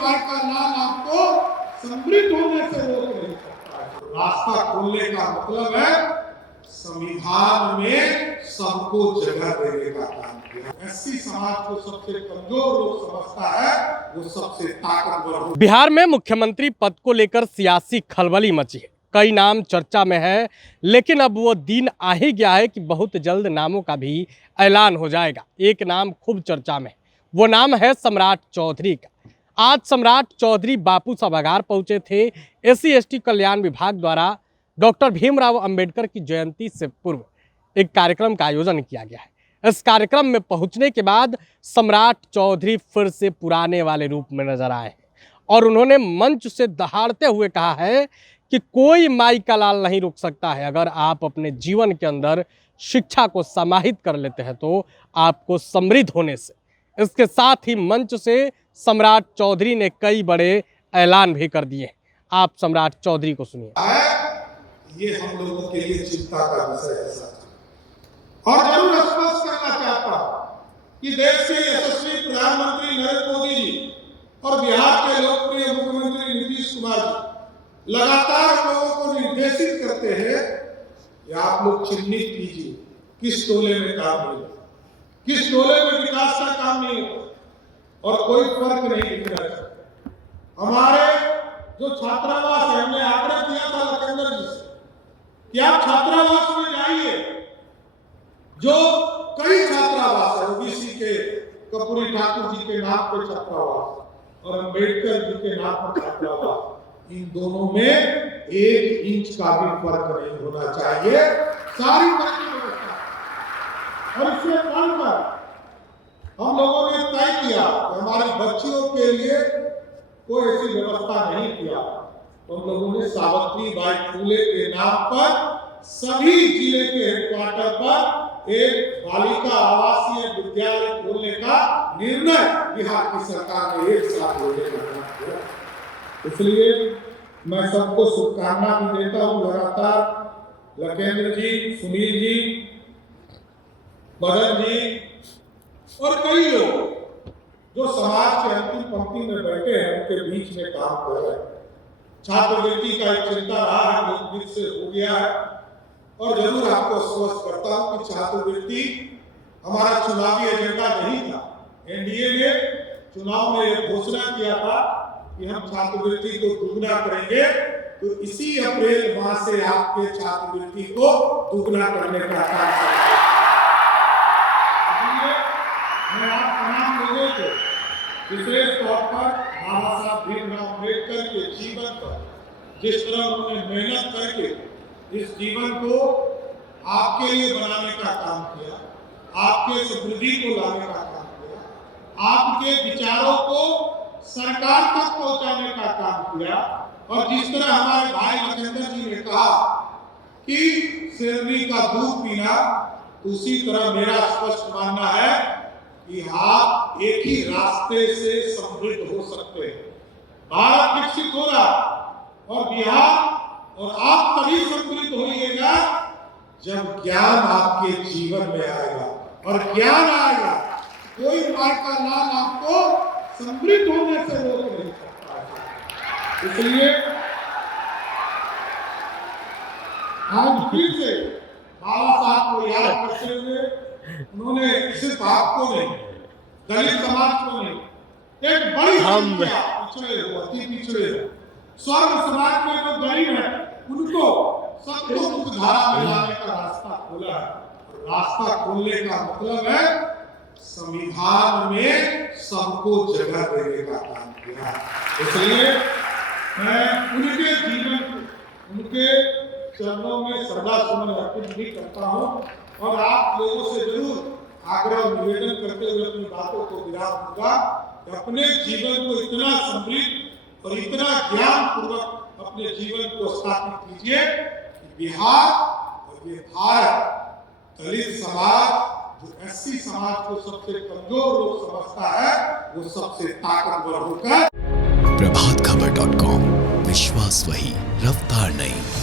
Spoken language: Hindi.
मार का नाम आपको समृद्ध होने से रोक नहीं सकता है। रास्ता खोलने का मतलब है संविधान में सबको जगह देने का काम किया। एससी समाज को सबसे कमजोर लोग समझता है, वो सबसे ताकतवर हो। बिहार में मुख्यमंत्री पद को लेकर सियासी खलबली मची है। कई नाम चर्चा में है, लेकिन अब वो दिन आ ही गया है कि बहुत जल्द नामों का भी ऐलान हो जाएगा। एक नाम खूब चर्चा में, वो नाम है सम्राट चौधरी का। आज सम्राट चौधरी बापू सभागार पहुंचे थे। SC/ST कल्याण विभाग द्वारा डॉक्टर भीमराव अंबेडकर की जयंती से पूर्व एक कार्यक्रम का आयोजन किया गया है। इस कार्यक्रम में पहुंचने के बाद सम्राट चौधरी फिर से पुराने वाले रूप में नजर आए हैं और उन्होंने मंच से दहाड़ते हुए कहा है कि कोई माई का लाल नहीं रोक सकता है। अगर आप अपने जीवन के अंदर शिक्षा को समाहित कर लेते हैं तो आपको समृद्ध होने से। इसके साथ ही मंच से सम्राट चौधरी ने कई बड़े ऐलान भी कर दिए। आप सम्राट चौधरी को सुनिए। ये हम लोगों के लिए चिंता का विषय है और जरूर स्पष्ट करना चाहता हूं कि देश के यशस्वी प्रधानमंत्री नरेंद्र मोदी जी और बिहार के लोकप्रिय मुख्यमंत्री नीतीश कुमार जी लगातार लोगों को निर्देशित करते हैं कि आप लोग चिन्हित कीजिए किस टोले में काम नहीं होगा, किस टोले में विकास का काम नहीं होगा और कोई फर्क नहीं दिख रहा है। हमारे जो छात्रावास है, हमने आग्रह किया था लखेंद्र जी से कि आप छात्रावास में जाइए। जो कई छात्रावास है, ओबीसी के कर्पूरी ठाकुर जी के नाम पे छात्रावास और अंबेडकर जी के नाम पर छात्रावास, इन दोनों में 1 इंच का भी फर्क नहीं होना चाहिए। सारी व्यवस्था और इससे बढ़कर हम लोगों ने तय किया कि हमारी बच्चियों के लिए कोई ऐसी व्यवस्था नहीं किया। तो हम लोगों ने सावित्री बाई फुले के नाम पर सभी जिले के हेडक्वार्टर पर एक बालिका आवासीय विद्यालय खोलने का निर्णय बिहार की सरकार ने एक साथ लेने का किया। इसलिए मैं सबको शुभकामना भी देता हूँ। लगातार लखेंद्र जी, सुनील जी, मदन जी और कई लोग जो समाज के अंतिम पंक्ति में बैठे हैं, उनके बीच में काम कर रहे हैं। छात्रवृत्ति का एक चिंता रहा है, लोकहित से हो गया है और जरूर आपको आश्वस्त करता हूं कि छात्रवृत्ति हमारा चुनावी एजेंडा नहीं था। एनडीए ने चुनाव में एक घोषणा किया था कि हम छात्रवृत्ति को दुगना करेंगे, तो इसी अप्रैल माह से आपके छात्रवृत्ति को दुगना करने का काम करेंगे। मैं आप तमाम लोगों को विशेष तौर पर बाबा साहब भीमराव अम्बेडकर के जीवन पर जिस तरह उन्होंने मेहनत करके इस जीवन को आपके लिए बनाने का काम किया, आपके समृद्धि को लाने का काम किया, आपके विचारों को सरकार तक पहुंचाने का काम किया और जिस तरह हमारे भाई लखेंद्र जी ने कहा कि शेरनी का दूध पीना, उसी तरह मेरा स्पष्ट मानना है कि आप एक ही रास्ते से समृद्ध हो सकते हैं। भारत विकसित हो रहा और बिहार और आप तभी समृद्ध होइएगा जब ज्ञान आपके जीवन में आएगा और ज्ञान आएगा, कोई मार का नाम आपको समृद्ध होने से रोक नहीं सकता है। इसलिए आज फिर से बाबा साहब को याद करते हुए उन्होंने सिर्फ आपको नहीं, दलित समाज को नहीं, एक बड़ी संख्या पिछड़े हो, अति पिछड़े हो, स्वर्ग समाज में जो गरीब है उनको सबको मुख्यधारा में लाने का रास्ता खोला है। रास्ता खोलने का मतलब है संविधान में सबको जगह देने का काम किया। इसलिए मैं उनके जीवन को, उनके चरणों में श्रद्धा सुमन अर्पित भी करता हूँ और आप लोगों से जरूर आग्रह निवेदन करते हुए अपनी बातों को विराम दूंगा कि अपने जीवन को इतना समृद्ध और इतना ज्ञान पूर्वक अपने जीवन को स्थापित कीजिए कि बिहार और ये भारत दलित समाज जो एससी समाज को सबसे कमजोर लोग समझता है, वो सबसे ताकतवर होकर। प्रभातखबर.com, विश्वास वही, रफ्तार नहीं।